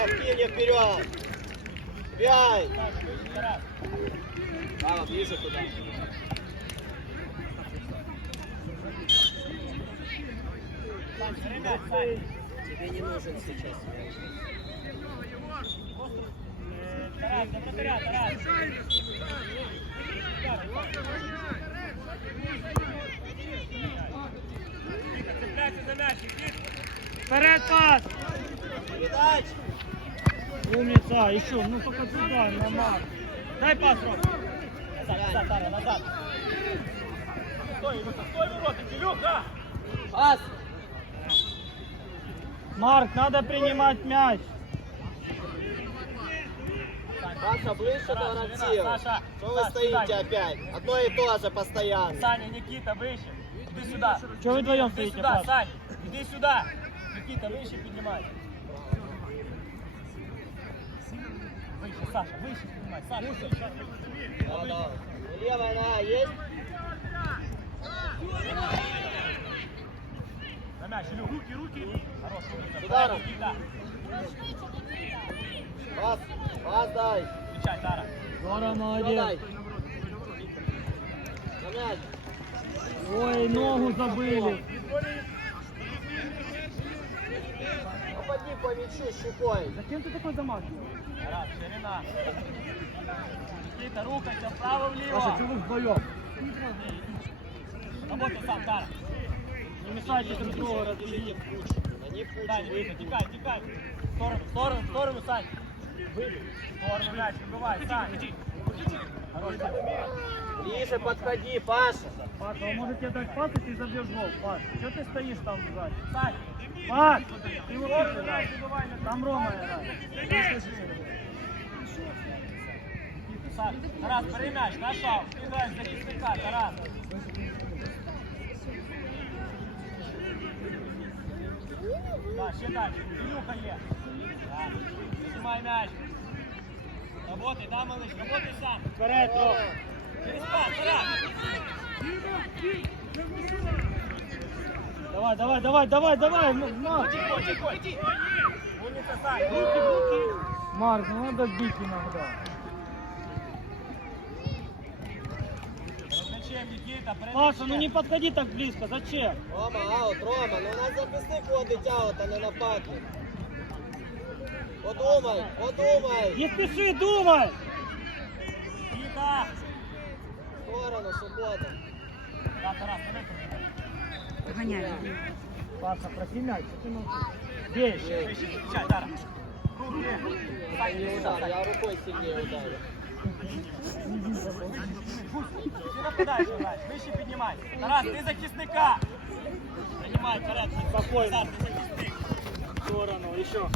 Ее вперед. Пять. Право, ближе туда. Тебе не нужен сейчас. Тарас, Тарас. Никит. Вперед пас! Передач. Умница, еще, ну только сюда, на Марк. Дай пас, Ром. Назад, назад, назад. Стой, Илюха, стой, ворота, Илюха! Пас. Марк, надо принимать мяч. Паша, ближе до Саша, вратил. Саша, Что вы Саша, стоите сюда. опять? Одно и то же постоянно. Саня, Никита, выше. Иди сюда. Чего вы вдвоем Иди стоите, сюда, Паш? Саня. Иди сюда. Никита, выше поднимай. Саша, выше поднимай. Саша, выше. Да, да. Левая нога есть? На мяч, Илюх. Руки, руки. Хорош, умница. Ударом. Никита. Пас. Пас дай. Встречай, Тара. Здорово, Всё, дай. молодец. На мяч. Ой, ногу забыли. Попади по мячу щекой. Зачем ты такой замахиваешь? Раз, ширина. Никита, рухайся вправо-влево. Паша, чего вы вдвоем? Работай сам, Тара. Не мешайте друг другу в кучу. Они в кучу Сань, выйдут. текай, текай. В сторону, в сторону, в сторону, Сань. Выбей. В сторону мяч, выбивай, Сань. Хорош. Ближе подходи, Паша. Паш, а может тебе дать пас, и ты забьешь гол? Паш, что ты стоишь там сзади? Сань. Паш, ты на Там Рома играет. Тарас, бери мяч, нашел. Ты играешь за кистяка, Тарас. Да, ще дальше. Илюха є. Да. Знімай мяч. Работай, да, малыш, работай сам. Вперед, Ром. Через пас, Тарас. Давай, давай, давай, давай, давай. Тихо, тихо. Умница, Сань. Марк, ну надо бить иногда. Паша, ну не подходи так близко, зачем? Рома, аут, Рома, ну у нас записник ходить аут, а не нападник. Подумай, подумай. Не спеши, думай! Никита. В сторону, свобода. Да, Тарас. Гоняй. Паша, проси мяч, что ты молчишь? Бей. Вище, встречай, Тара. Руки. Сань, Не иди сюда, удар, Сань. я рукой сильнее ударю. Ти нападаєш граєш, вище піднімай. Тарас, ти захисника. Приймай, вперед. Спокойно. Назар, ти захисник. В сторону, еще.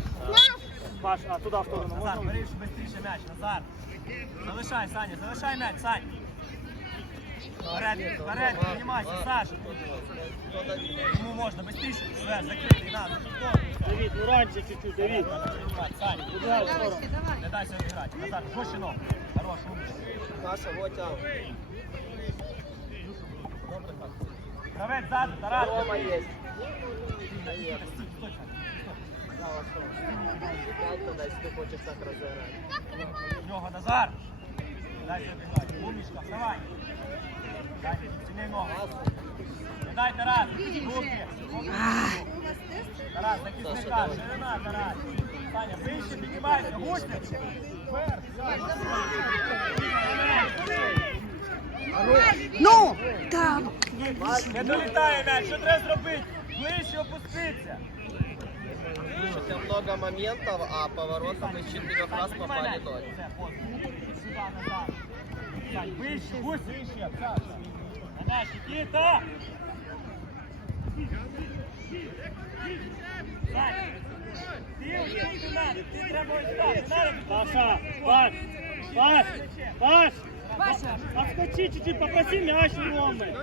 Паш, а туда в сторону, Назар, можно? бери швидше м'яч, Назар. Залишай, Саня, залишай м'яч, Сань. Вперед, вперед, піднімайся, Саш. Йому можна, быстріше. Все, закритий, надо. Давид, ну раніше чуть-чуть, Давид. Сань, давай, давай. Не дайся відіграти. Назад, гоші ног. Хорош, умніш. Саша, Готя. Кравець ззаду, Тарас. Рома є. Стой, стой, стой. Дай туди, якщо хочеш так розіграти. Його, Назар. Дайте обіграти. Умничка, вставай. Дайте, підтяни ногу. Не дай Тарас. Руки. Тарас, захисника, ширина, Тарас. Саня, вище піднімайся, густи. Вверх. Ну! Там! Не долітає м'яч, що треба зробити? Ближче опуститься. Слушайте, много моментов, а поворотом из четырех раз попали ноль. Все, поздно. Сюда, назад. Сань, вище, гусь, вище, Саша. На мяч, Никита. Паша, ось. Паш, Паш, Паш, Паша! отскочи чуть-чуть, попроси мяч у Ромы.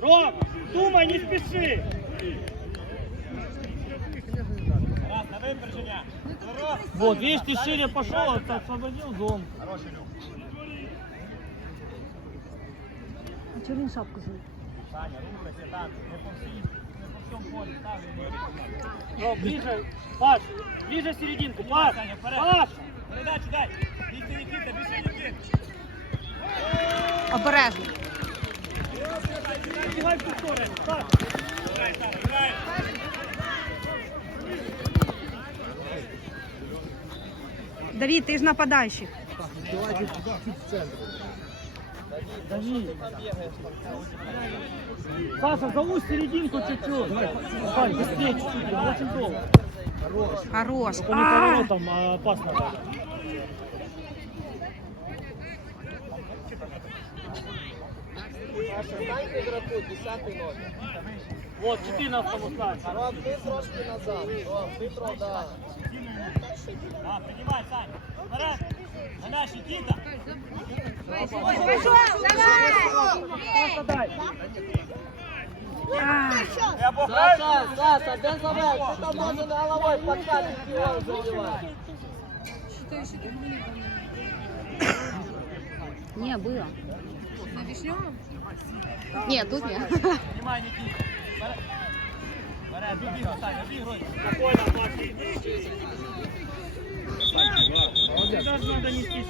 Ром, думай, не спеши. Раз, на випередження. Здоров. Вот, видишь, ты шире пошел, ты освободил зон. Хороший люк. А чого він шапку зняв? Саня, рухайся там, не по всій, не по всьому полі. Ставлю. Ну, ближе, Паш, ближе серединку, Паш, Саня, вперед. Паш. Передачу дай. Бігти Нікіта, більше Нікіта. Обережно. Бегай в ту сторону, Паш. Грай, Сара, грай. Давид, ты же нападающий. Дави. Саша, зову серединку чуть-чуть. Сань, быстрее чуть-чуть, очень долго. Хорош. Только не поворотом, а опасно. Саша, к игроку, 10 номер. Вот, 14 стань. Ром, ты трошки назад. Ром, ты тро, да. А, приймай, Сань. Вперед. На наш Нікіта. Саша, дай. а. Я або граю. Саша, Саша, без забывай, кто должен головой подкатить его забивать. Не, было. Нет, тут нет. Приймай Нікіта. Вперед. Вперед, обігруй, Сань, обігруй. Спокойно, Паши.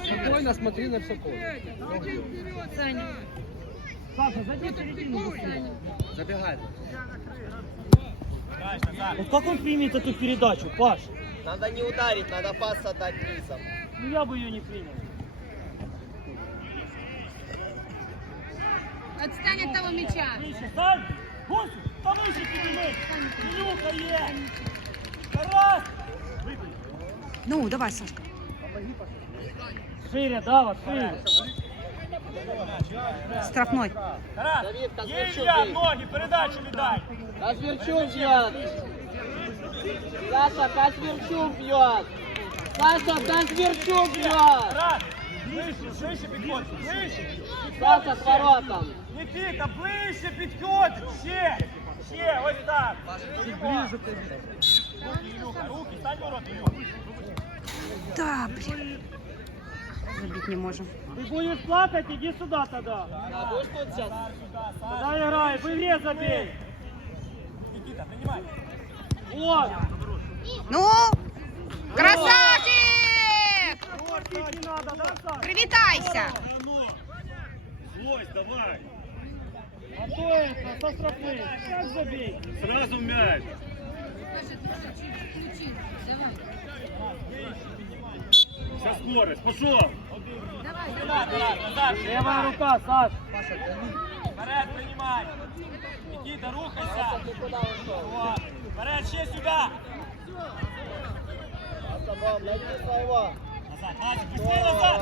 Спокойно смотри на все поле. Саша, зайди в середину. Забегай. Вот как он примет эту передачу, Паш? Надо не ударить, надо пас отдать низом. Ну я бы ее не принял. Отстань от того мяча. Выше, Сань! Гусу, там выше тебе Илюха есть! Раз! Ну, давай, Сашка. Шире, да, вот шире. Штрафной. Тарас, Давид, є Казмірчук, Ілля, бий. ноги, передачу віддай. Казмирчук бьет. Саша, Казмирчук бьет. Саша, Казмирчук бьет. Тарас, ближче, ближче підходь, ближче. Саша с воротом. Нікіта, ближче підходь, ще, ще, ось так. Ближче Руки, Ілюха, руки, стань ворот, Ілюха. Да, блин. Забить не можем. Ты будешь плакать, иди сюда тогда. А будешь тут сейчас? Сюда, Саша. Тогда играй, в игре забей. Нікіта, приймай. Вот. Ну, красавчик! Бить не надо, да, Саш? Привитайся! Злость, давай! А то это, со штрафных. Как забей? Сразу мяч! Давай. Вся скорость, пошел! Давай, давай. Тарас, назад. Левая рука, Саш. Вперед, приймай. Нікіта, рухайся. Саша, Вперед, ще. Саша, своего. Назад, Назик, пусти назад.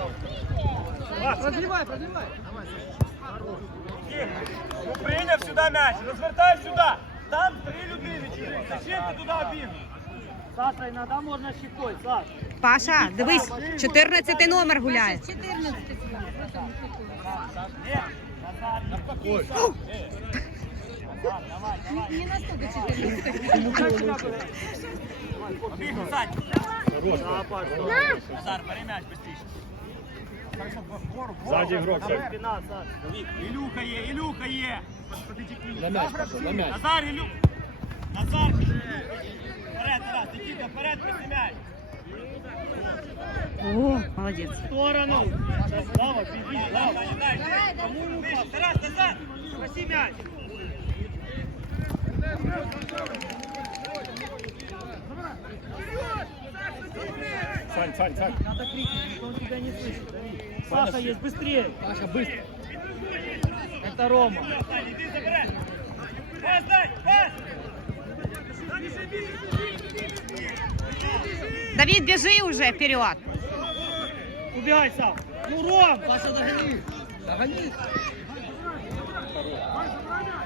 Продлевай, продлевай. Тихо. Ну, прийняв сюди м'яч, розвертай сюди. Там три людини чужих. Зачем ти туди біг? Саша, иногда можно щекой, Саш. Паша, дивись, 14 номер гуляє. 14 Ні, назад, навпаки. Е. Назад, давай, давай. Не настолько 14. Обігну, Сань. Назар, бери м'яч. Сзади игрок. Спина, Саш. Ілюха є, Ілюха є. На мяч, Паша, на мяч. Назар, Ілю. Назар. Вперед, Тарас, Нікіта, вперед, проси м'яч. О, молодець. В сторону. Слава, беги, Назар, Слава. дай, дай, дай. Вище, Тарас, назад. Проси м'яч. Сань, Сань, Сань. Надо крикнуть, он тебя не слышит. Саша есть, быстрее. Саша, быстро. Это Рома. Пас дай, пас. Давид, біжи уже вперед. Убегай сам. Ну, Ром! Паша, догони. Догони.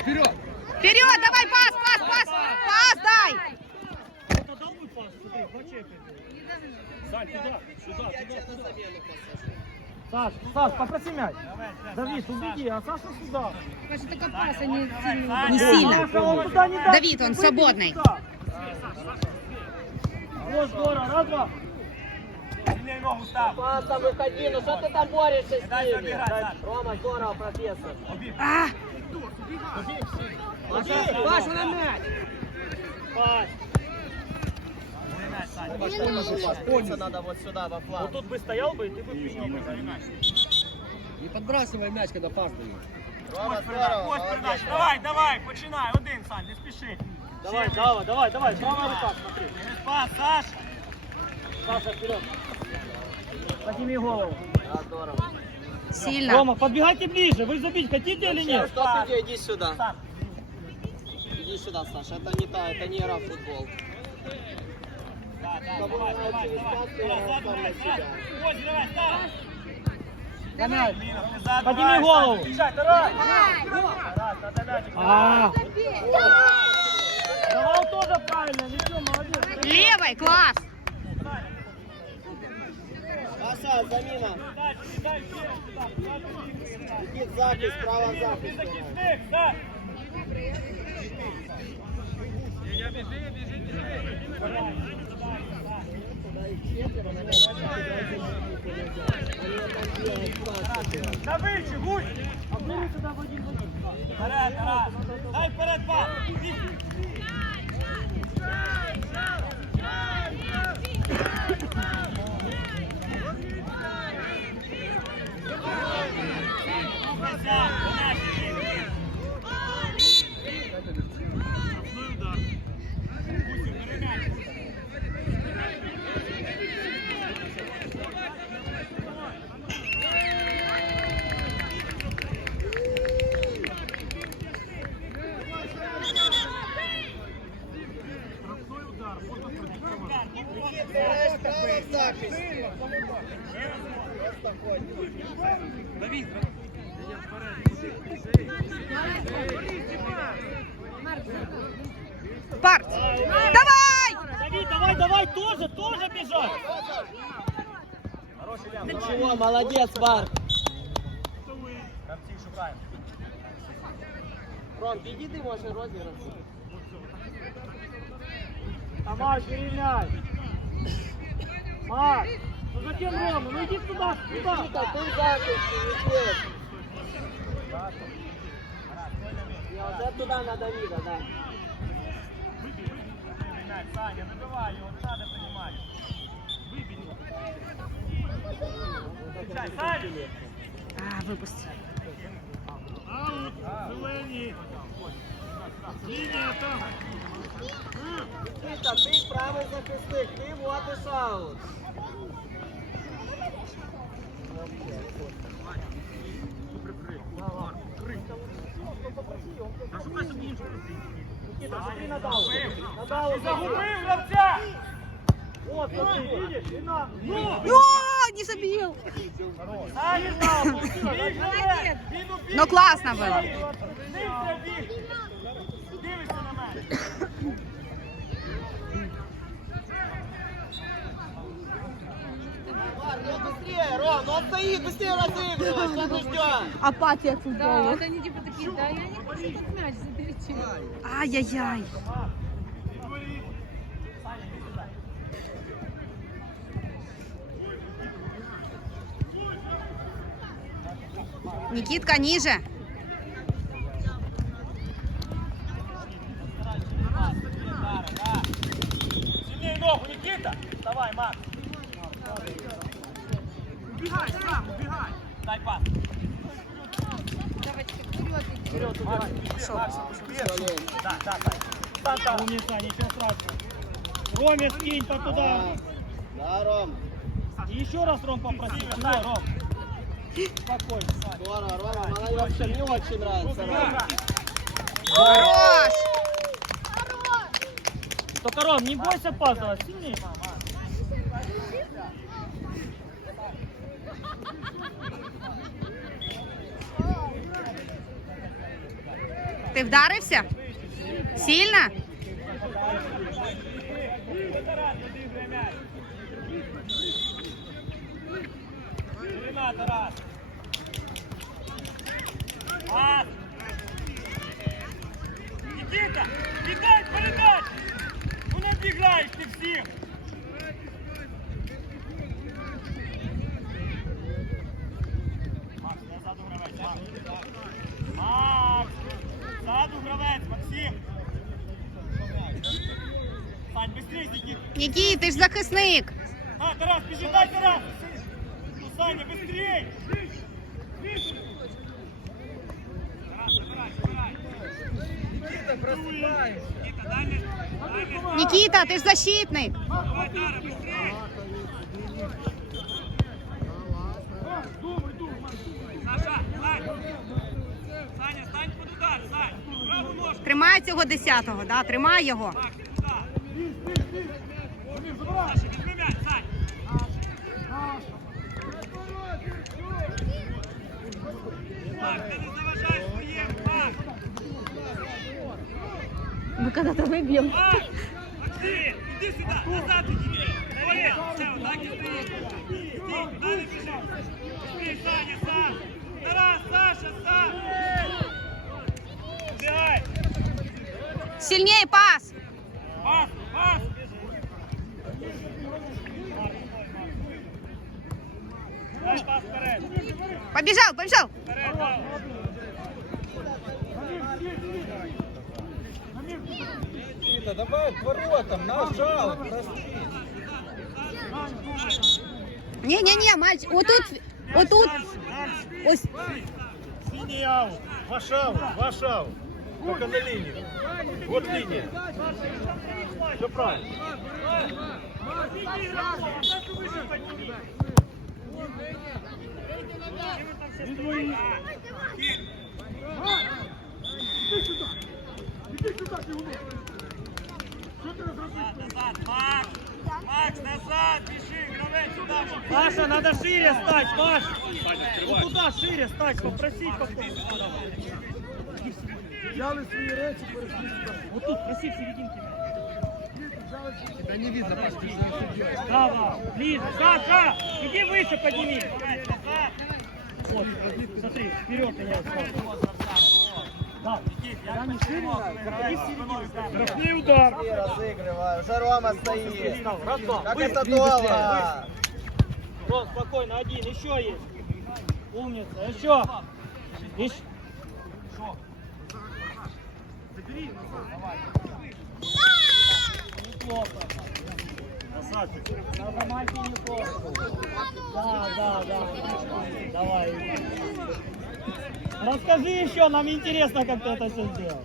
Вперед. Вперед, давай, пас, пас, пас, пас дай. Это дал бы пас? Смотри, почекай. Сань, туда, сюда, туда, туда. Саш, Саш, попроси мяч. Давид, убеги, а Саша сюда. Паша, только паса не сильно. Не сильно. Саша, он туда не даст. Давид, он свободный. Вот, здорово, раз, два. Сильнее ногу став. Паса, выходи, ну что ты там борешься с ними? Рома, здорово, профессор. А, Паша, Паша, на мяч. Пас. Спуститься надо вот сюда, во фланг. Вот тут бы стоял бы, и ты бы принял бы. Не подбрасывай мяч, когда пас дают. Давай, давай, починай. Один, Сань, не спіши. Давай, давай, давай, давай, правая рука, смотри. Через пас, Саша. Саша, вперед. Подними голову. Да, здорово. Сильно. Рома, подбегайте ближе. Вы забить хотите или нет? Стоп, иди, иди сюда. Иди сюда, Саша. Это не та, это не в футбол. Да, да, давай, давай, давай. Давай, задом грай, грай. Ось, грай, став. Гонять. Ліна, ти задом Подніми грай, голову. Сань, Включай, Тарас. Тарас, надо м'ячик. А. Давал тоже правильно, ничего, молодец. Левой, класс. Саша, замена. Дальше, дальше, сюда, сюда. Никит, запись, справа Ти запись. захисник, Саш. На вичі, гусь! Вперед, Тарас! Дай вперед, пас! Рухайся, тоже, тоже бежать. Ничего, молодец, Марк. Гравців шукаємо. Ром, підійди, може, розіграш. А Марк, переменяй. Марк, ну зачем Рома? Ну иди туда, туда. Никита, ты запись, Никит. Не, вот это туда на Давида, да. Вибій м'яч, Саня, вибивай його, не треба приймати. Вибій. Включай, Саня! А, выпусти. Аут, зелені. Лінія там. Никита, ты правый захисник, ты вводишь аут. Никита, смотри на дау. На дау. Загубив гравця! Вот, смотри, видишь? И на. Ну! О, не забил. Саня, біг гравець! Він убіг! Ну классно было. Дивися, біг! Дивися на мене! Марк, ну быстрее, Ром, ну он стоит, быстрее разыгрывай, что мы ждем? Апатия Да, футбола. вот они типа такие, да, я не хочу этот мяч, заберите. Ай-яй-яй. Никитка, ниже. Сильнее ногу, Никита! Давай, Макс! Убегай, сам, убегай! Дай пас! Давайте вперед идите. Вперед, убегай! Шел. Да, да, да. Стань там! Умница, ничего страшного. Роме скинь по туда. Да, Ром. Еще раз Ром попроси. Все, Ром. Спокойно. Здорово, Рома, молодец, вообще мне очень нравится. Хорош. Только, Ром, не бойся пазла, сильнее. Ти вдарився? Сильно? Тарас! Удар, Сань! Праву ножку, Тримай цього десятого, да, тримай його. Макс, удар! Саша, возьми мяч, Сань! Макс, ты не заважай своим, Макс! Ми коли-то виб'ємо. Макс! Максим, иди сюда, назад иди! Молодец, все, вот так и стоишь! Стій, куда не бежишь? Быстрей, Саня, сам! Тарас, Саша, сам! Убегай! Сильніше пас. Пас, пас! Дай пас вперед! Никита, давай к воротам, нажал, прости. Ні, ні, ні, мальчик, отут, отут. Ось. Синий аут! Ваш аут, ваш аут. Только на линию. Вот линия. Все правильно. Назад, Макс! Макс, назад! Бежи, гравец, сюда! Маша, надо шире стать, Маш! Вот туда шире стать, попросить попробуй. Взяли свои речи, перешли сюда. Вот тут, проси в серединке. Тебя не видно, Паш, ты же Браво! Ближе! Саша! Иди выше подними! Вот, смотри, вперед меня Штрафный удар. И разыгрываю. Уже Рома два. Как это долго? Ром, спокойно, один, еще есть. Умница, еще. Еще. Неплохо. Красавчик. На замахе неплохо. Да, да, да. Давай. Расскажи еще, нам интересно, как ты это все сделал.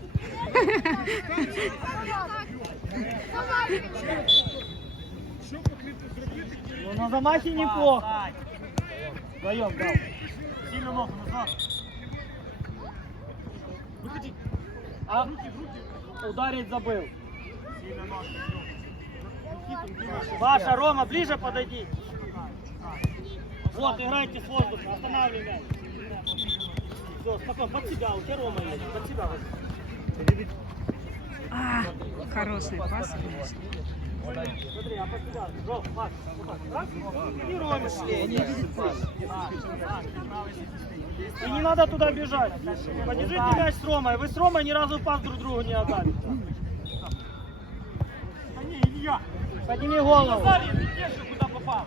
Ну, на замахе неплохо. Вдвоем, да. Сильно ногу назад. Выходи. А? Ударить забыл. Сильно. Паша, Рома, ближе подойди. Вот, играйте с воздуха, останавливай. Все, спокойно, под себя, у тебя Рома есть, под себя возьми. А, хороший пас. Смотри, а под себя, Ром, Паш, вот так, раз, и Роме. И не надо туда бежать. Подержите мяч с Ромой, вы с Ромой ни разу пас друг другу не отдали. Подними голову. Назад, если куда попал.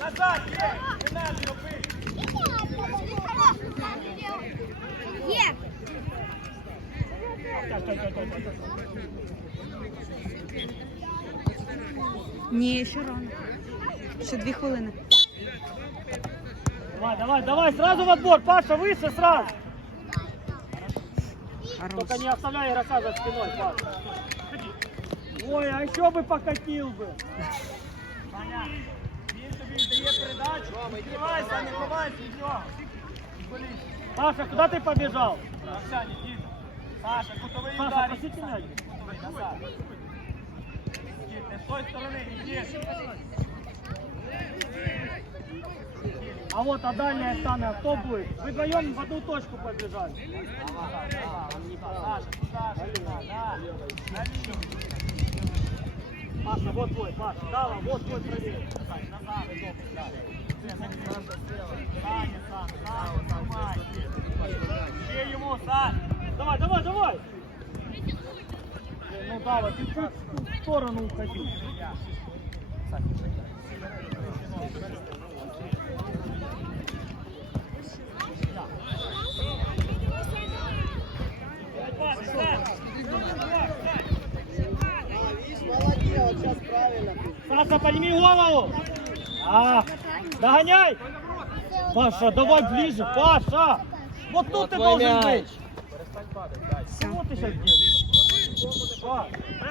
Назад, не надо Є. Ні, ще рано. Ще дві хвилини. Давай, давай, давай, сразу в отбор, Паша, выше сразу. Хорош. Только не оставляй игрока за спиной, Паша. Ой, а еще бы покатил бы. Саня, він тобі дає передачу. Відкривайся, не ховайся, все. Паша, куда ты побежал? Саша, Никита. Саша, кутовый Саша, просите мяч. Назад. Никита, с той стороны иди. А вот, а дальняя самая, кто будет? Вы вдвоем в одну точку побежали. Саша, Саша, да, да. Паша, вот твой, Паша, Дава, вот твой правее. Сань, назад, Саня, Сань, Сань, давай. Ще ему, Сань. Давай, давай, давай. Ну, Дава, чуть-чуть в сторону уходи. Сань. Саша, подними голову! А, догоняй! Паша, давай ближе, Паша! Вот тут Вот ты должен быть! Вот ты сейчас делаешь.